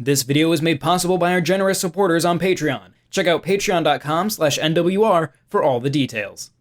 This video is made possible by our generous supporters on Patreon. Check out patreon.com/NWR for all the details.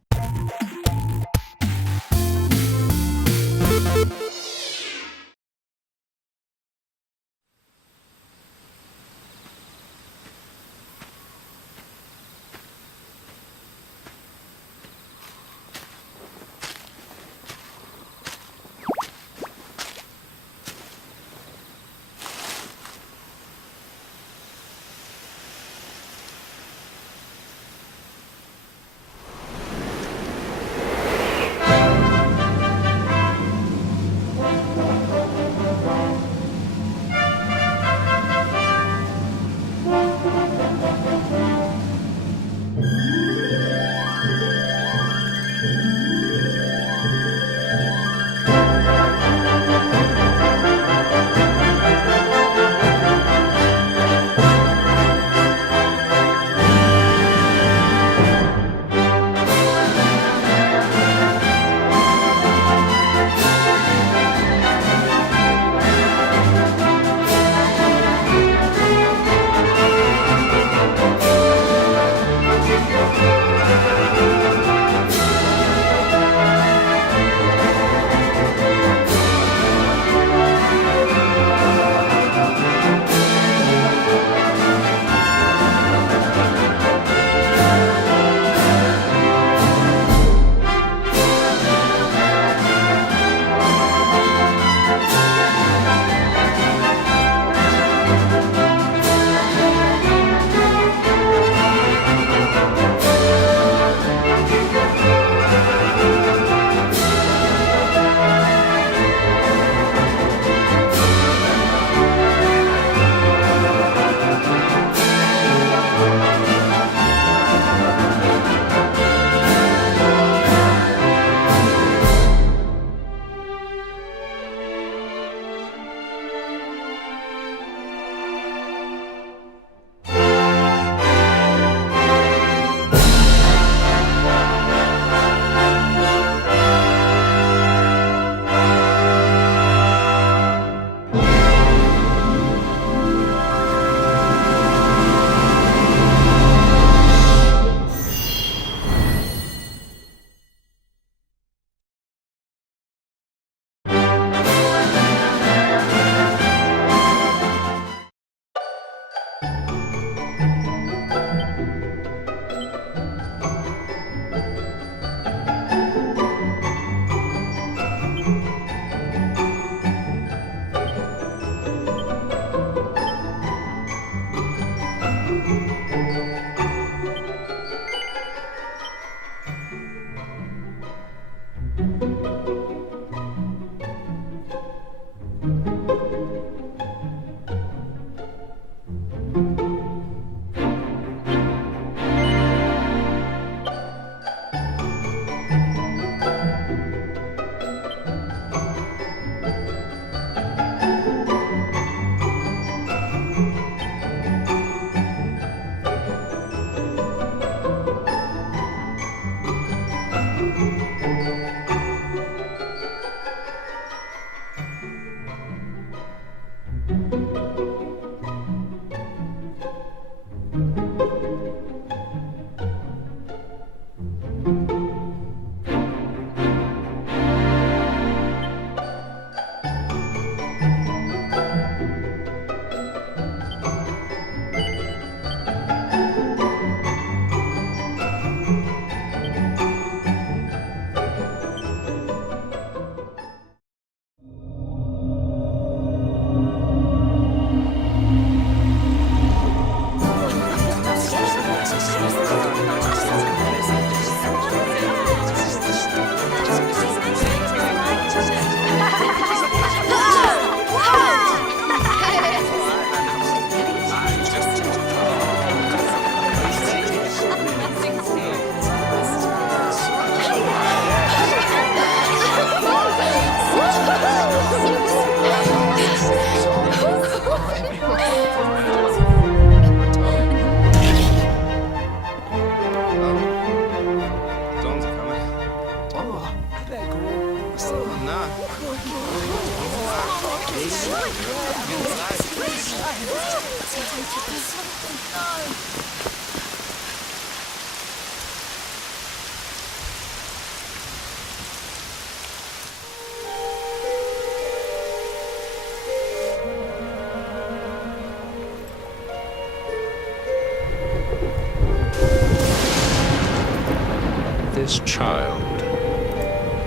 This child,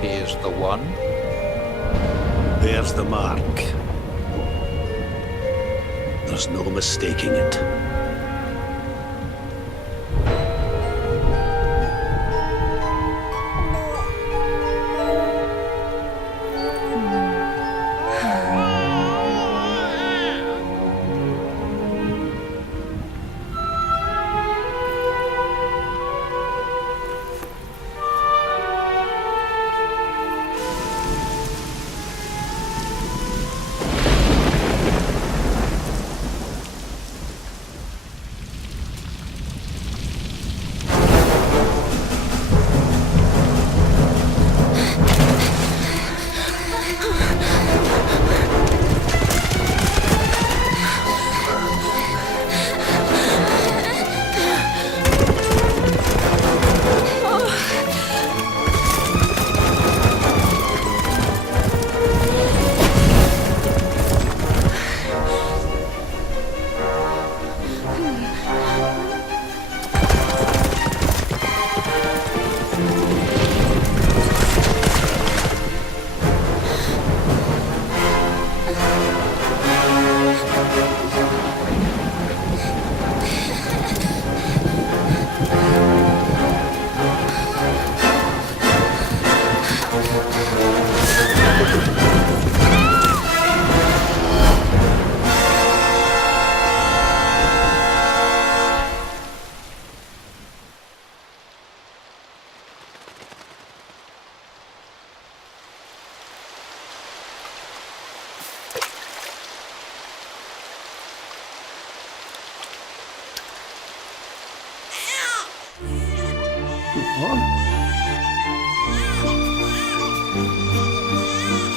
he is the one? There's the mark. There's no mistaking it.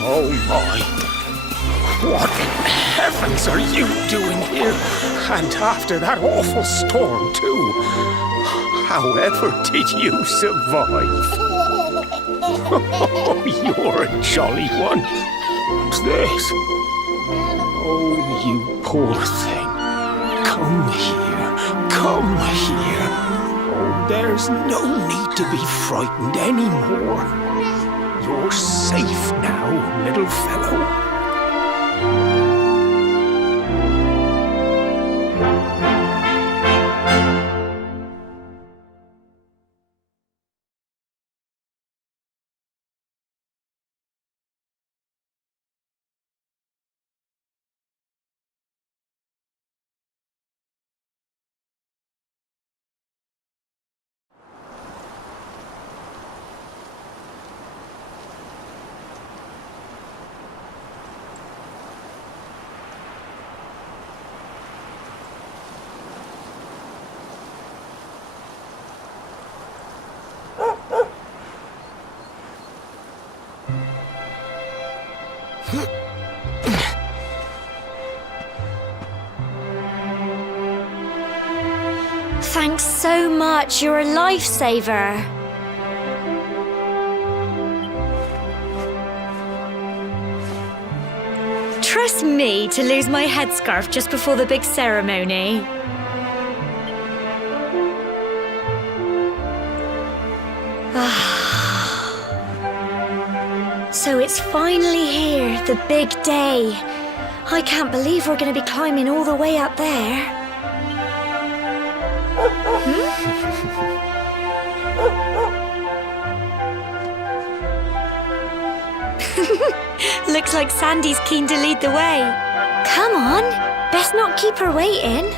Oh my! What in heavens are you doing here? And after that awful storm, too. However did you survive? Oh, you're a jolly one. What's this? Oh, you poor thing. Come here. Come here. Oh, there's no need to be frightened anymore. You're safe now, little fellow. Thanks so much, you're a lifesaver. Trust me to lose my headscarf just before the big ceremony. So it's finally here, the big day. I can't believe we're going to be climbing all the way up there. Looks like Sandy's keen to lead the way. Come on, best not keep her waiting.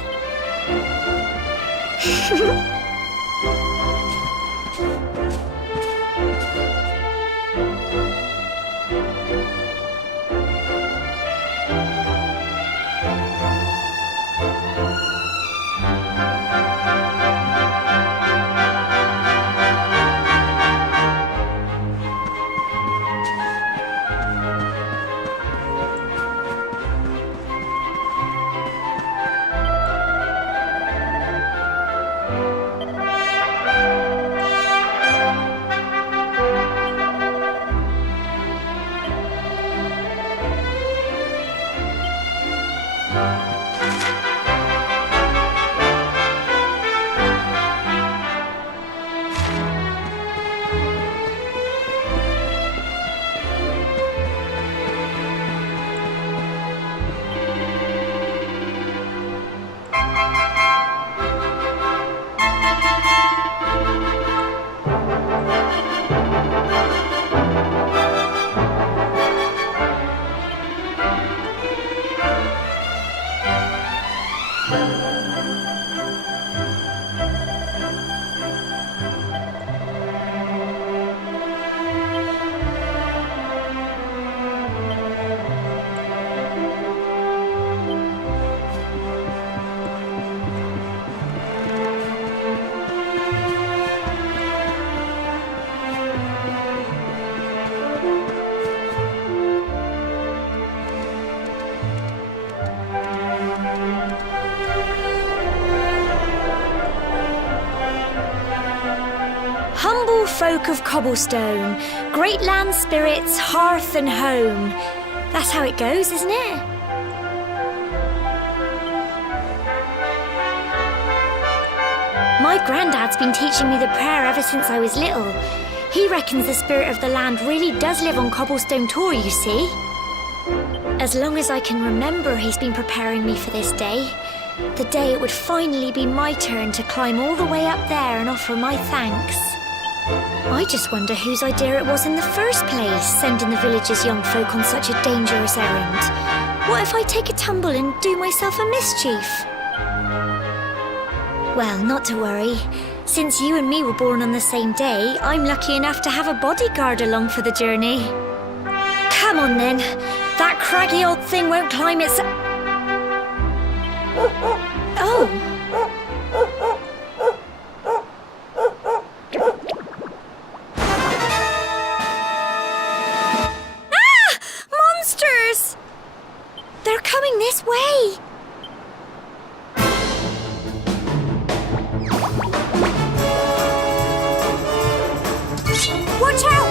Humble folk of cobblestone, great land spirits, hearth and home. That's how it goes, isn't it? My granddad's been teaching me the prayer ever since I was little. He reckons the spirit of the land really does live on Cobblestone Tor, you see. As long as I can remember, he's been preparing me for this day. The day it would finally be my turn to climb all the way up there and offer my thanks. I just wonder whose idea it was in the first place, sending the village's young folk on such a dangerous errand. What if I take a tumble and do myself a mischief? Well, not to worry. Since you and me were born on the same day, I'm lucky enough to have a bodyguard along for the journey. Come on then. That craggy old thing won't climb its... Oh. They're coming this way! Watch out!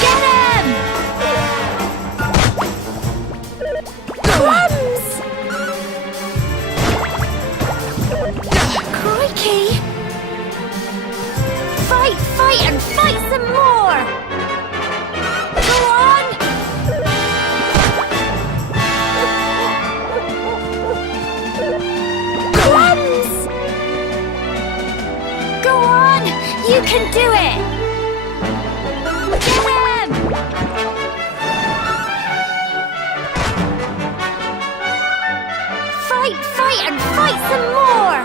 Get him! Crumbs! Crikey! Fight and fight some more! Go on! Crumbs! Go on! You can do it! Get him! Fight and fight some more!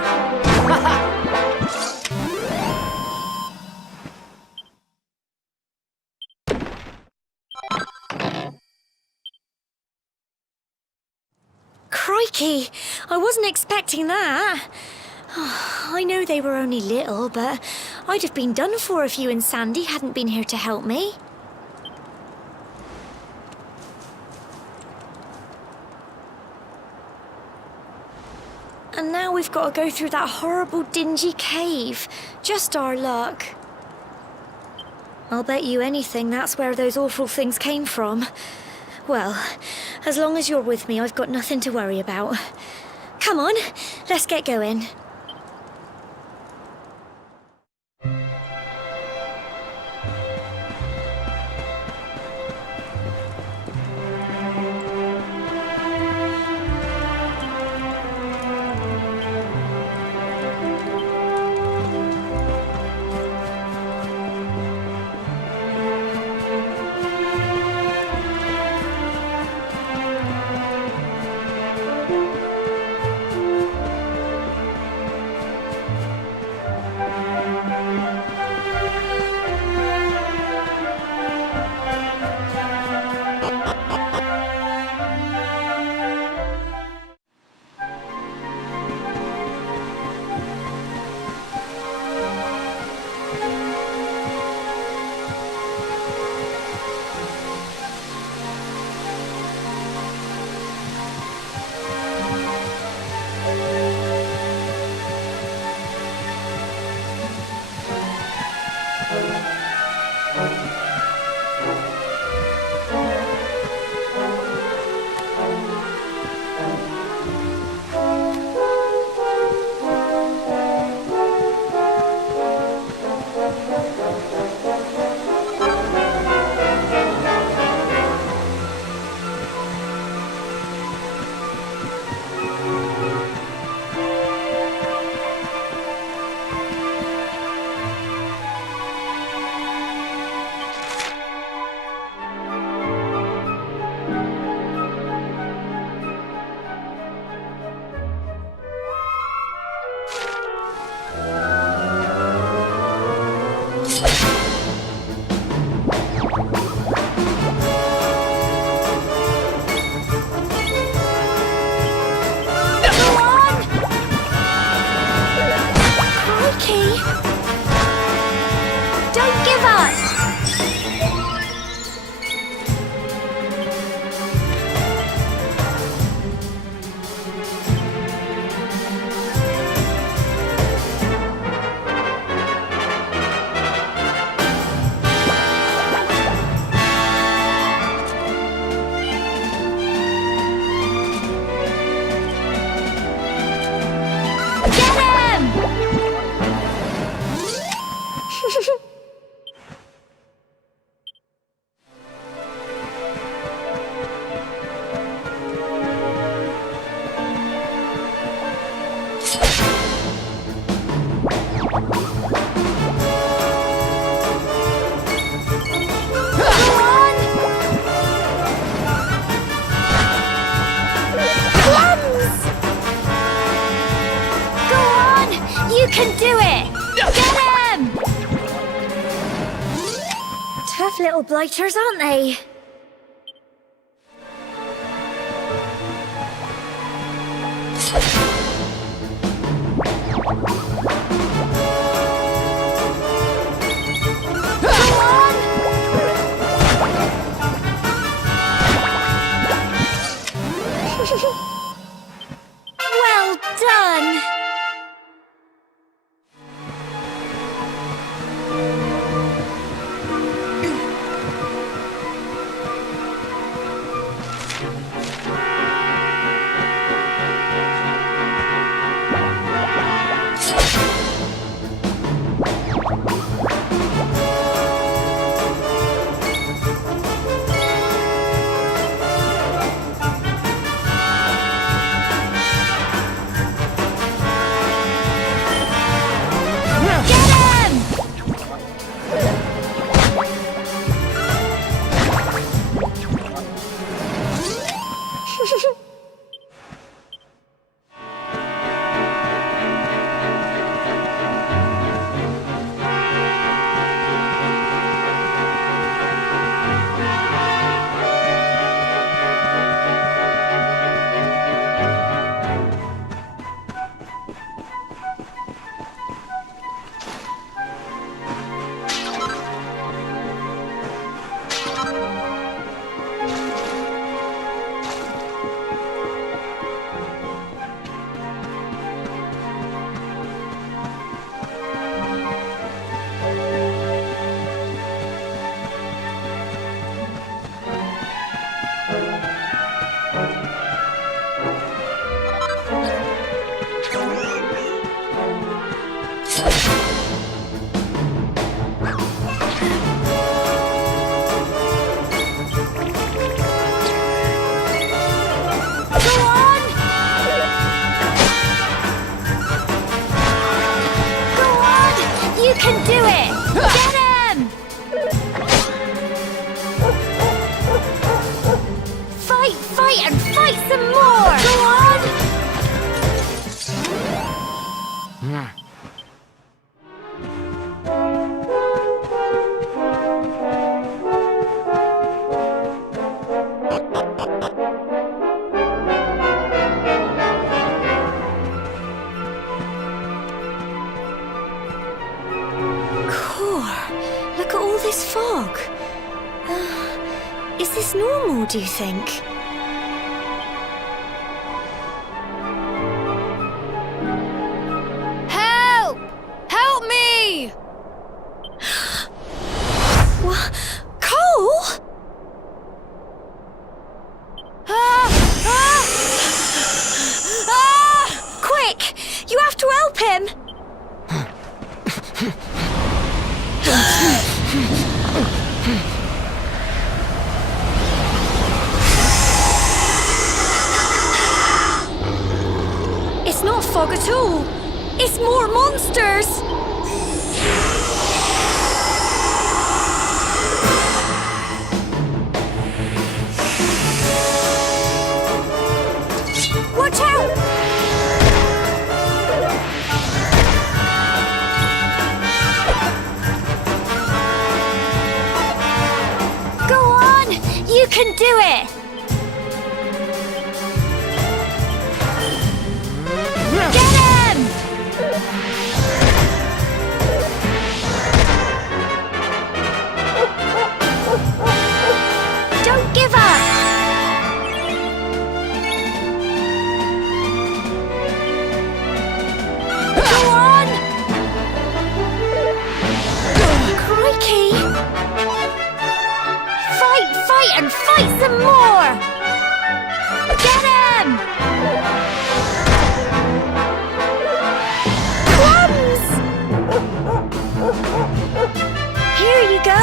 Crikey, I wasn't expecting that. I know they were only little, but I'd have been done for if you and Sandy hadn't been here to help me. And now we've got to go through that horrible dingy cave. Just our luck. I'll bet you anything that's where those awful things came from. Well, as long as you're with me, I've got nothing to worry about. Come on, let's get going. You can do it! Get him! Tough little blighters, aren't they? Well done! Can do it! Get him! Fight, and fight some more! Go on! Look at all this fog. Is this normal, do you think? Help! Help me! What? Cole? Quick! You have to help him! It's not fog at all. It's more monsters. Watch out! Go on! You can do it! Get him! Don't give up! Go on! Crikey! Fight, and fight some more! Get him! Here you go.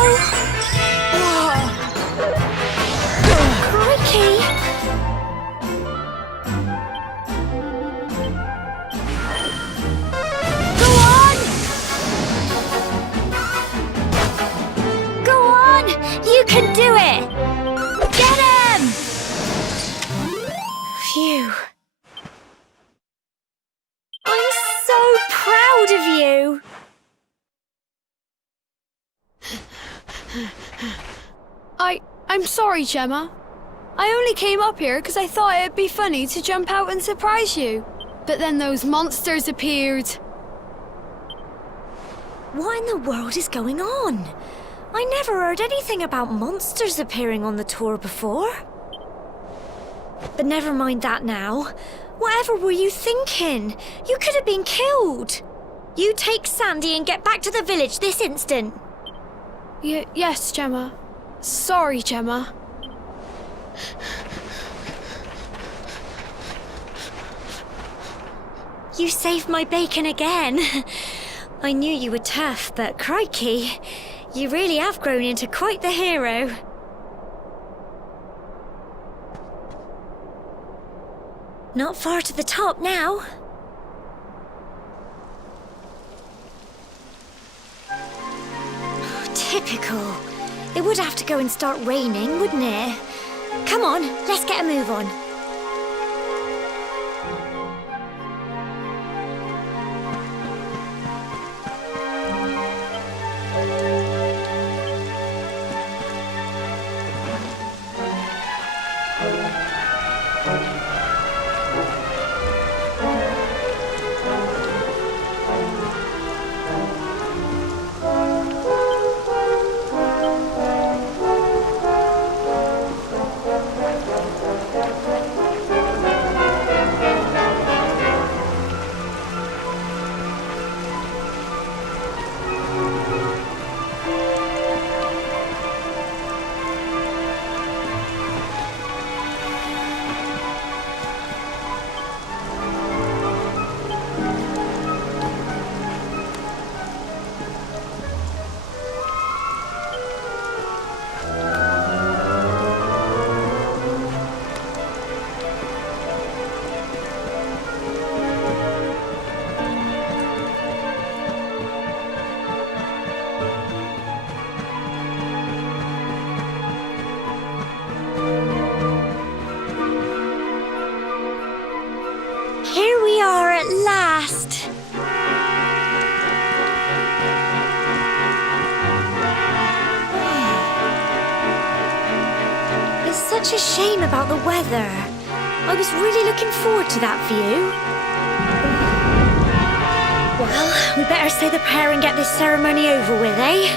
Crikey. I'm sorry, Gemma. I only came up here because I thought it'd be funny to jump out and surprise you. But then those monsters appeared. What in the world is going on? I never heard anything about monsters appearing on the tour before. But never mind that now. Whatever were you thinking? You could have been killed. You take Sandy and get back to the village this instant. Yes, Gemma. Sorry, Gemma. You saved my bacon again. I knew you were tough, but crikey, you really have grown into quite the hero. Not far to the top now. Typical. It would have to go and start raining, wouldn't it? Come on, let's get a move on. Here we are at last. It's such a shame about the weather. I was really looking forward to that view. Well, we better say the prayer and get this ceremony over with, eh?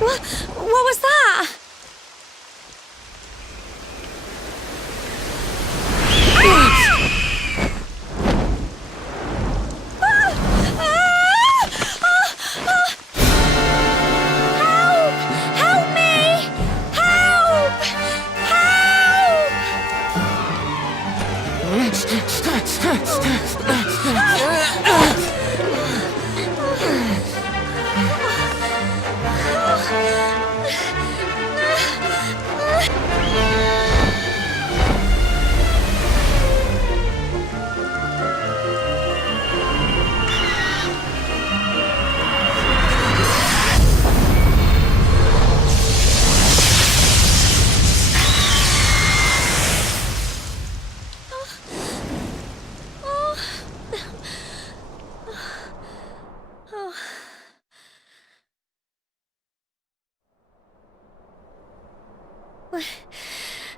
What was that?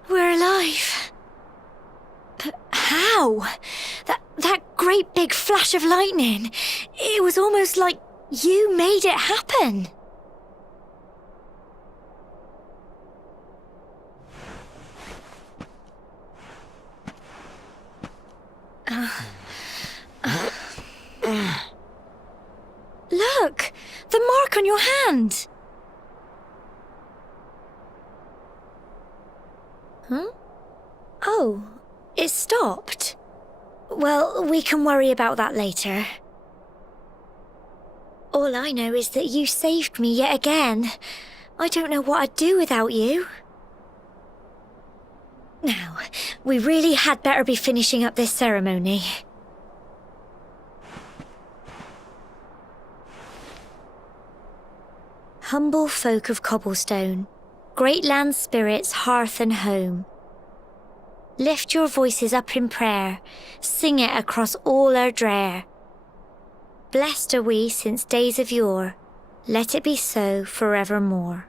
We're alive. But how? That great big flash of lightning. It was almost like you made it happen. Look! The mark on your hand! Huh? Oh, it stopped. Well, we can worry about that later. All I know is that you saved me yet again. I don't know what I'd do without you. Now, we really had better be finishing up this ceremony. Humble folk of Cobblestone, great land spirits, hearth and home. Lift your voices up in prayer, sing it across all our drear. Blessed are we since days of yore, Let it be so forevermore.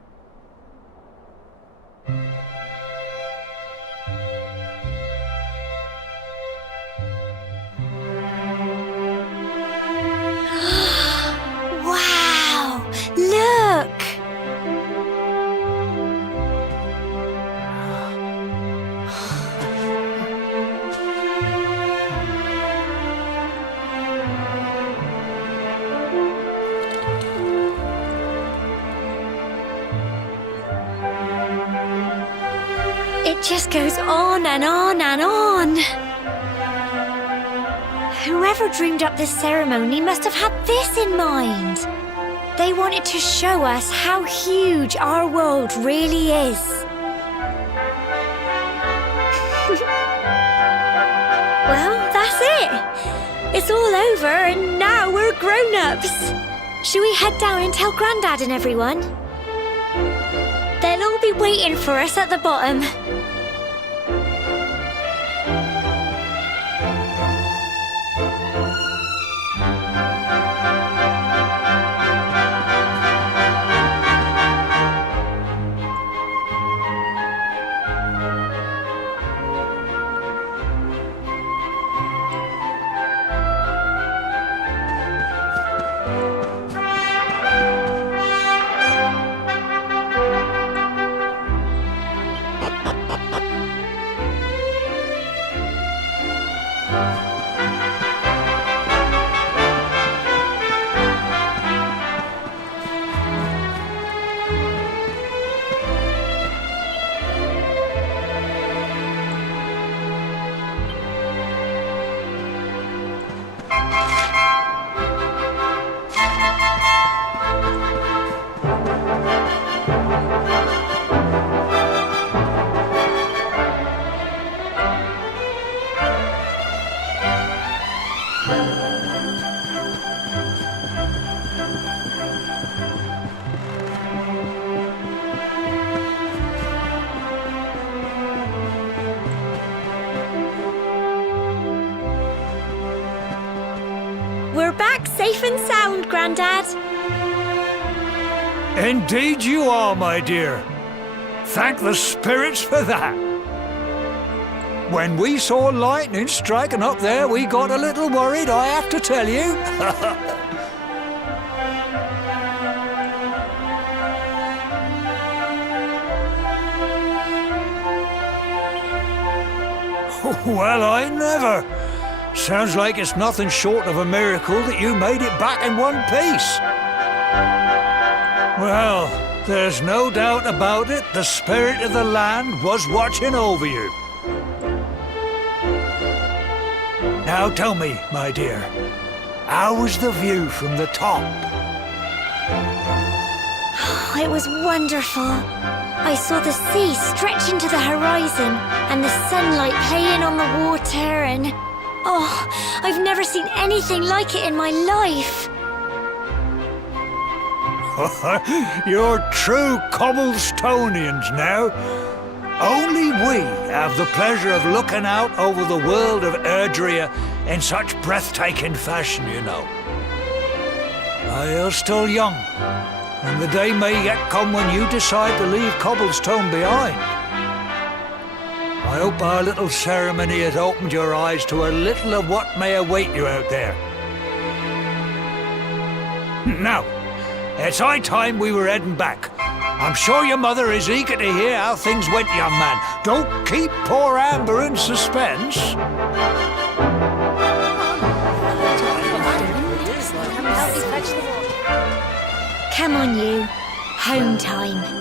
Wow! Look! It just goes on and on and on. Whoever dreamed up this ceremony must have had this in mind. They wanted to show us how huge our world really is. Well, that's it. It's all over and now we're grown-ups. Should we head down and tell Grandad and everyone? They'll all be waiting for us at the bottom. We're back safe and sound, Grandad. Indeed you are, my dear. Thank the spirits for that. When we saw lightning striking up there, we got a little worried, I have to tell you. Well, I never. Sounds like it's nothing short of a miracle that you made it back in one piece. Well, there's no doubt about it, the spirit of the land was watching over you. Now tell me, my dear, how was the view from the top? It was wonderful. I saw the sea stretch into the horizon and the sunlight playing on the water and... Oh, I've never seen anything like it in my life. You're true Cobblestonians now. Only we have the pleasure of looking out over the world of Erdrea in such breathtaking fashion, you know. You're still young, and the day may yet come when you decide to leave Cobblestone behind. I hope our little ceremony has opened your eyes to a little of what may await you out there. Now, it's high time we were heading back. I'm sure your mother is eager to hear how things went, young man. Don't keep poor Amber in suspense. Come on, you. Home time.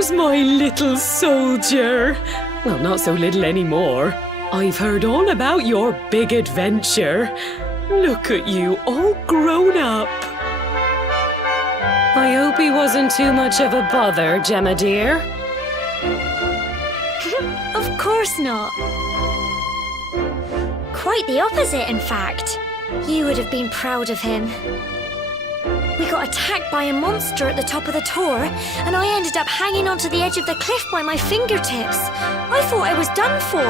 Here's my little soldier. Well, not so little anymore. I've heard all about your big adventure. Look at you, all grown up. I hope he wasn't too much of a bother, Gemma dear. Of course not. Quite the opposite, in fact. You would have been proud of him. We got attacked by a monster at the top of the tower, and I ended up hanging onto the edge of the cliff by my fingertips. I thought I was done for.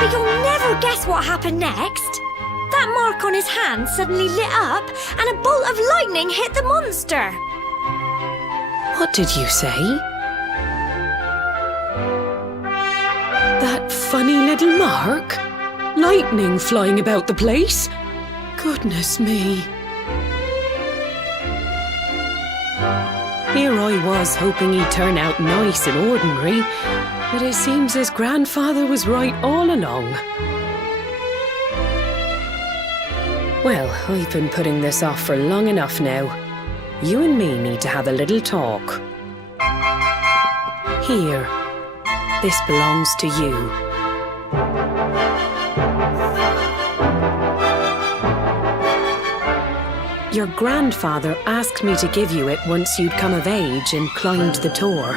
But you'll never guess what happened next. That mark on his hand suddenly lit up, and a bolt of lightning hit the monster. What did you say? That funny little mark? Lightning flying about the place? Goodness me. Here I was hoping he'd turn out nice and ordinary, but it seems his grandfather was right all along. Well, I've been putting this off for long enough now. You and me need to have a little talk. Here, this belongs to you. Your grandfather asked me to give you it once you'd come of age and climbed the tor.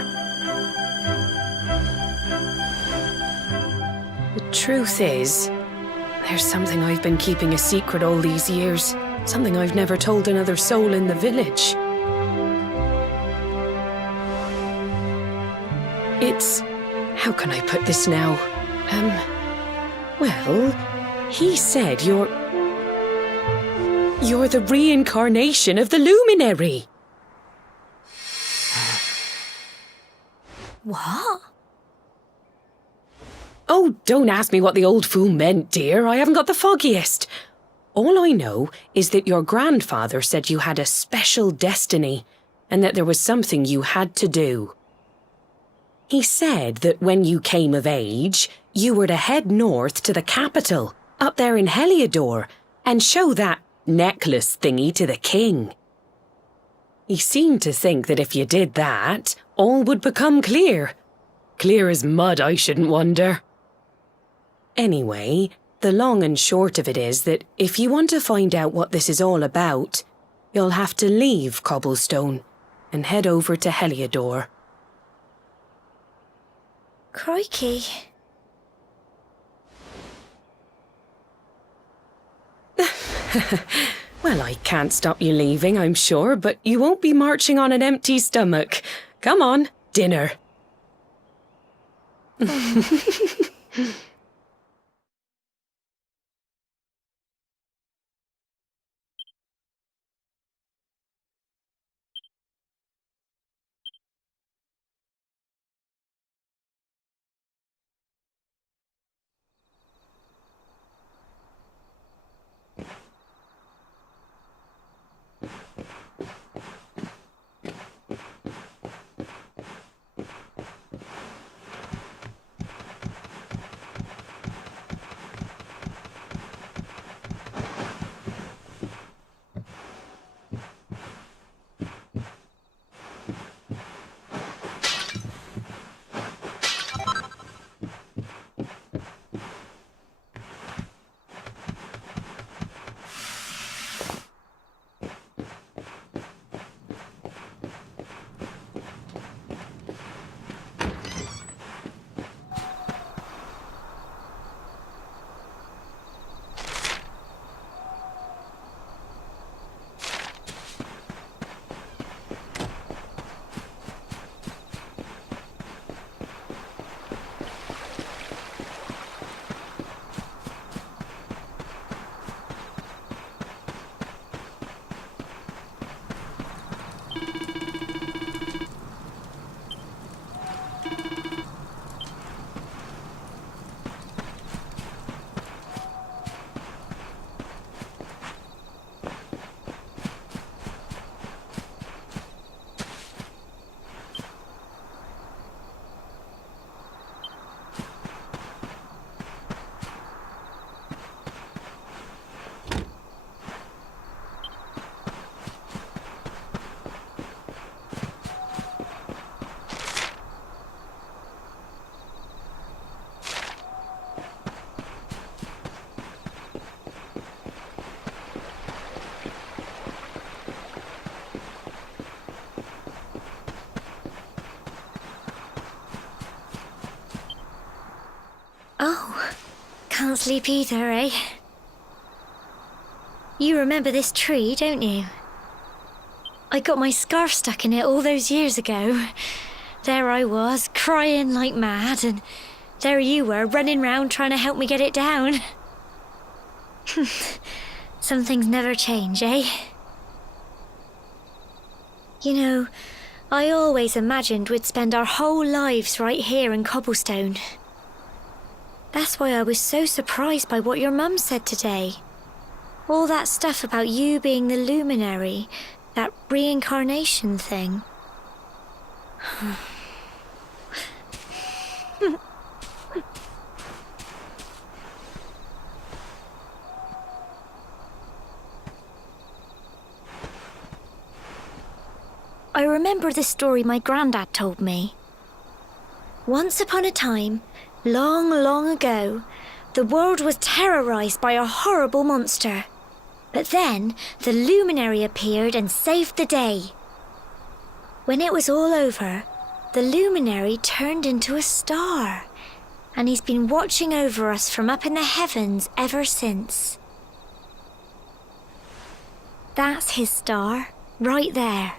The truth is, there's something I've been keeping a secret all these years. Something I've never told another soul in the village. It's... how can I put this now? Well, he said you're the reincarnation of the luminary. What? Oh, don't ask me what the old fool meant, dear. I haven't got the foggiest. All I know is that your grandfather said you had a special destiny and that there was something you had to do. He said that when you came of age, you were to head north to the capital, up there in Heliodor, and show that necklace thingy to the king. He seemed to think that if you did that, all would become clear. Clear as mud, I shouldn't wonder. Anyway, the long and short of it is that if you want to find out what this is all about, you'll have to leave Cobblestone and head over to Heliodor. Crikey. Well, I can't stop you leaving, I'm sure, but you won't be marching on an empty stomach. Come on, dinner. Can't sleep either, eh? You remember this tree, don't you? I got my scarf stuck in it all those years ago. There I was, crying like mad, and there you were, running round trying to help me get it down. Some things never change, eh? You know, I always imagined we'd spend our whole lives right here in Cobblestone. That's why I was so surprised by what your mum said today. All that stuff about you being the luminary, that reincarnation thing. I remember the story my granddad told me. Once upon a time, long, long ago, the world was terrorized by a horrible monster. But then, the luminary appeared and saved the day. When it was all over, the luminary turned into a star, and he's been watching over us from up in the heavens ever since. That's his star, right there.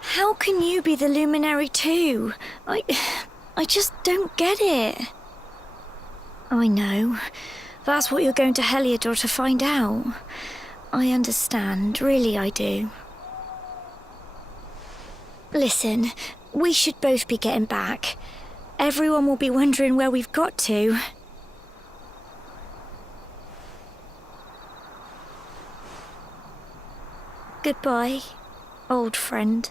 How can you be the luminary too? I just don't get it. I know. That's what you're going to Heliodor to find out. I understand, really I do. Listen, we should both be getting back. Everyone will be wondering where we've got to. Goodbye, old friend.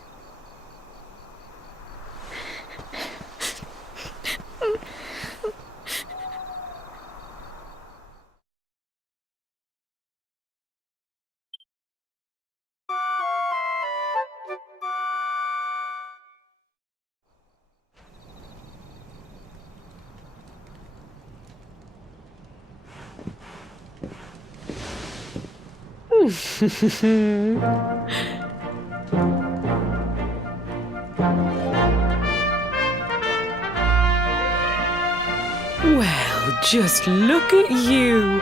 Well, just look at you.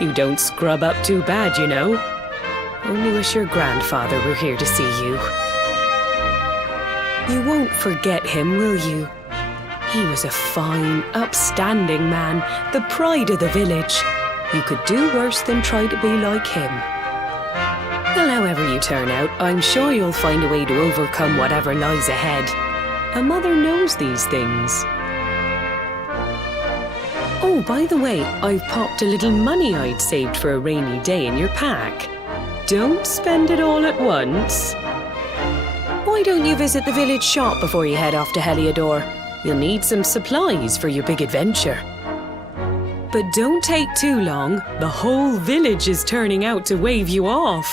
You don't scrub up too bad, you know. Only wish your grandfather were here to see you. You won't forget him, will you? He was a fine, upstanding man, the pride of the village. You could do worse than try to be like him. Well, however you turn out, I'm sure you'll find a way to overcome whatever lies ahead. A mother knows these things. Oh, by the way, I've popped a little money I'd saved for a rainy day in your pack. Don't spend it all at once. Why don't you visit the village shop before you head off to Heliodor? You'll need some supplies for your big adventure. But don't take too long. The whole village is turning out to wave you off.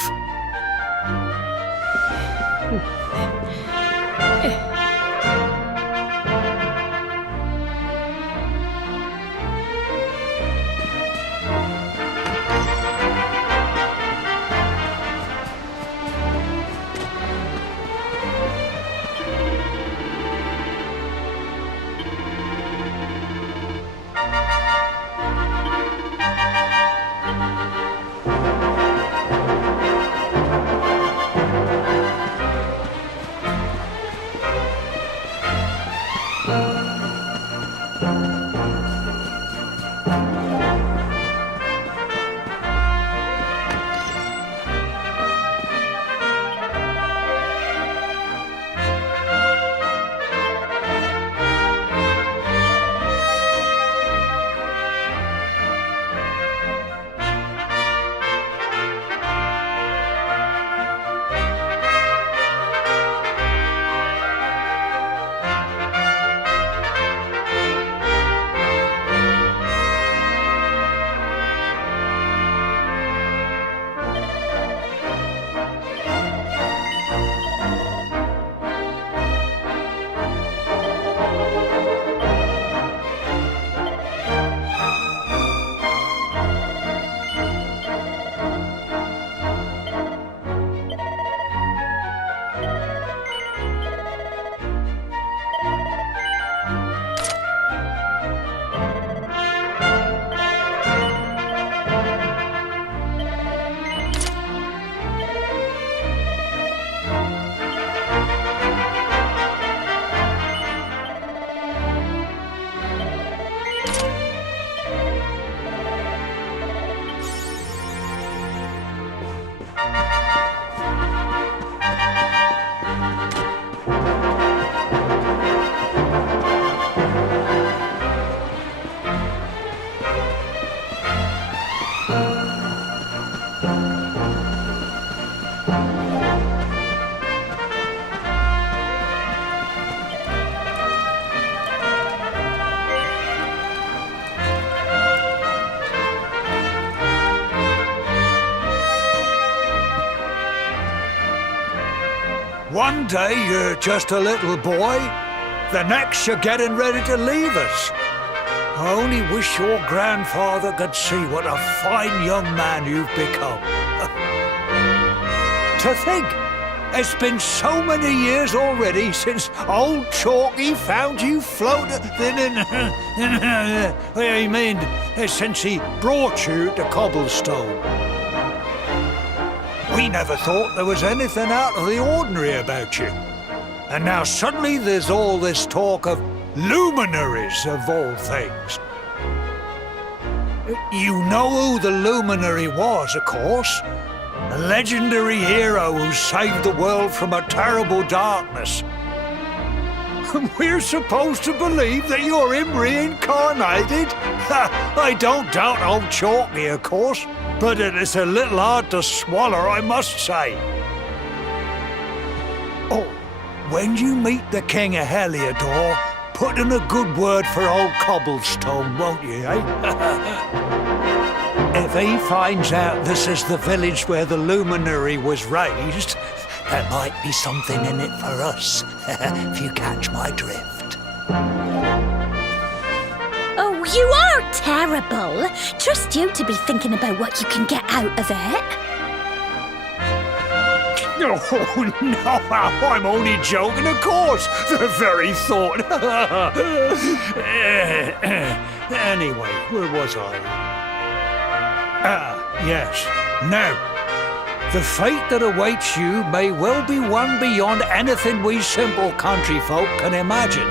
One day you're just a little boy, the next you're getting ready to leave us. I only wish your grandfather could see what a fine young man you've become. To think, it's been so many years already since old Chalky found you floating. I mean, since he brought you to Cobblestone. We never thought there was anything out of the ordinary about you. And now suddenly there's all this talk of luminaries of all things. You know who the luminary was, of course. A legendary hero who saved the world from a terrible darkness. We're supposed to believe that you're him reincarnated? I don't doubt old Chalky, of course, but it is a little hard to swallow, I must say. Oh, when you meet the King of Heliodor, put in a good word for old Cobblestone, won't you, eh? If he finds out this is the village where the luminary was raised, there might be something in it for us, if you catch my drift. Oh, you are terrible. Trust you to be thinking about what you can get out of it. Oh, no, I'm only joking, of course. The very thought. Anyway, where was I? Yes. Now, the fate that awaits you may well be one beyond anything we simple country folk can imagine.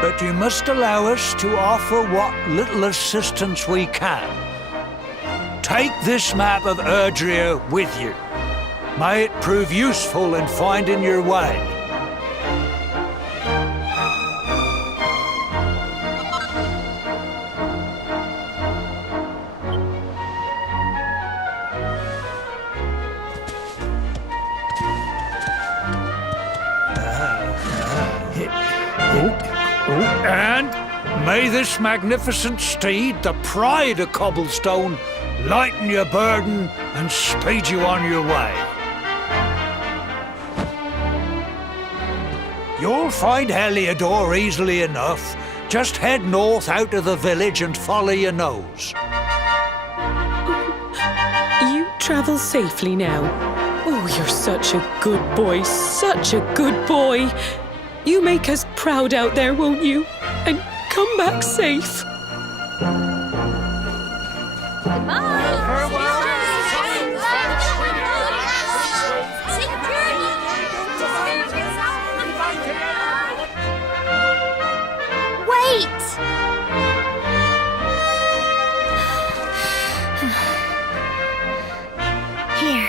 But you must allow us to offer what little assistance we can. Take this map of Erdrea with you. May it prove useful in finding your way. And may this magnificent steed, the pride of Cobblestone, lighten your burden and speed you on your way. You'll find Heliodor easily enough. Just head north out of the village and follow your nose. You travel safely now. Oh, you're such a good boy, such a good boy. You make us proud out there, won't you? And come back safe. Wait! Here,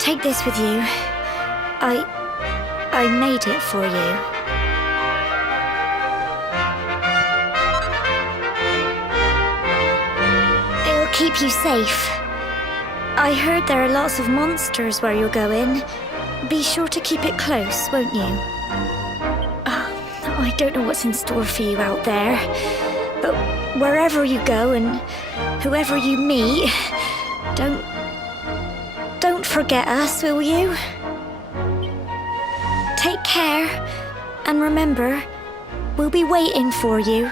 take this with you. I made it for you. It'll keep you safe. I heard there are lots of monsters where you're going. Be sure to keep it close, won't you? I don't know what's in store for you out there, but wherever you go and whoever you meet, don't forget us, will you? Take care, and remember, we'll be waiting for you.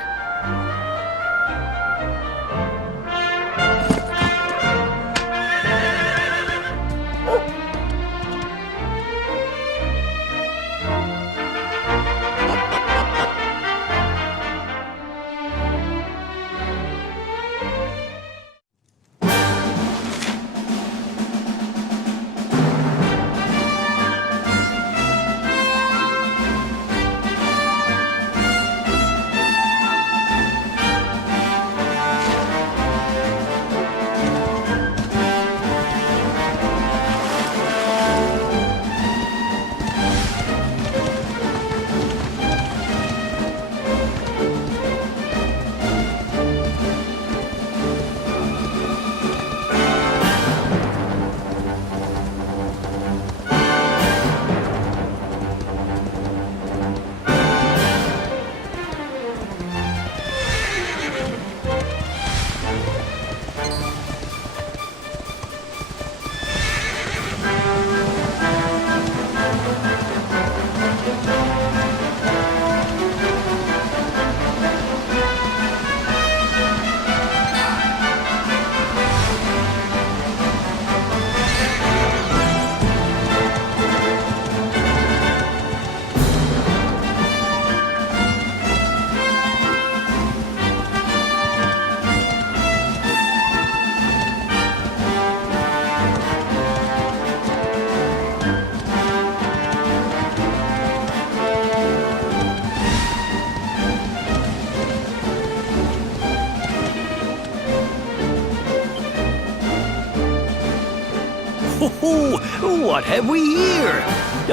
What have we here?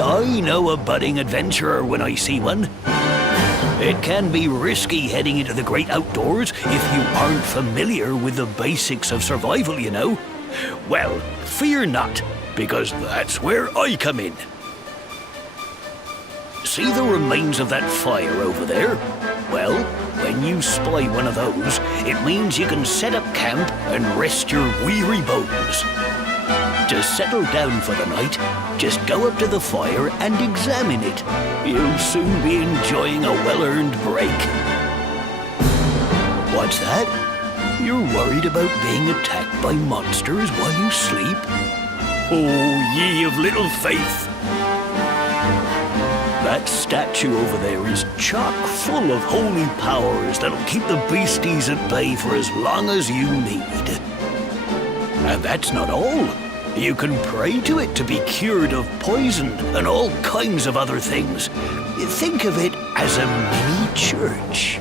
I know a budding adventurer when I see one. It can be risky heading into the great outdoors if you aren't familiar with the basics of survival, you know. Well, fear not, because that's where I come in. See the remains of that fire over there? Well, when you spy one of those, it means you can set up camp and rest your weary bones. To settle down for the night, just go up to the fire and examine it. You'll soon be enjoying a well-earned break. What's that? You're worried about being attacked by monsters while you sleep? Oh, ye of little faith! That statue over there is chock full of holy powers that'll keep the beasties at bay for as long as you need. And that's not all. You can pray to it to be cured of poison and all kinds of other things. Think of it as a mini church.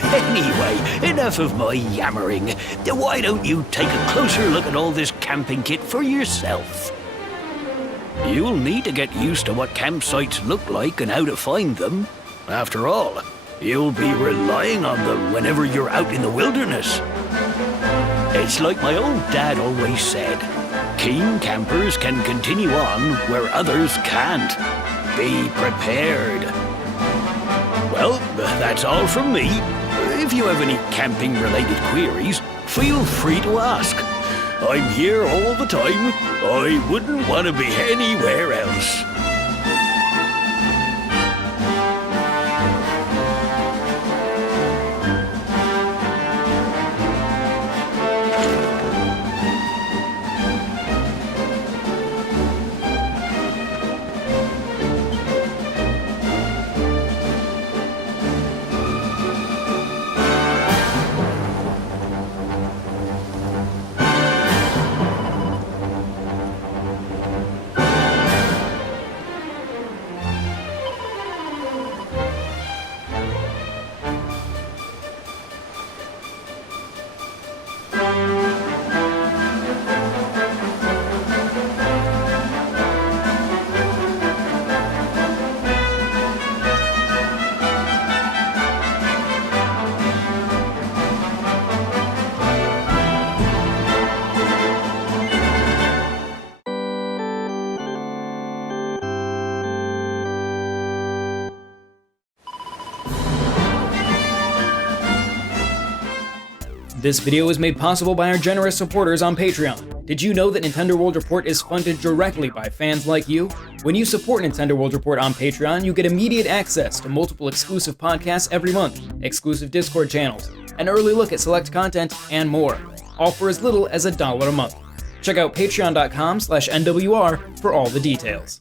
Anyway, enough of my yammering. Why don't you take a closer look at all this camping kit for yourself? You'll need to get used to what campsites look like and how to find them. After all, you'll be relying on them whenever you're out in the wilderness. It's like my old dad always said, keen campers can continue on where others can't. Be prepared. Well, that's all from me. If you have any camping-related queries, feel free to ask. I'm here all the time. I wouldn't want to be anywhere else. This video was made possible by our generous supporters on Patreon. Did you know that Nintendo World Report is funded directly by fans like you? When you support Nintendo World Report on Patreon, you get immediate access to multiple exclusive podcasts every month, exclusive Discord channels, an early look at select content, and more, all for as little as $1 a month. Check out patreon.com/NWR for all the details.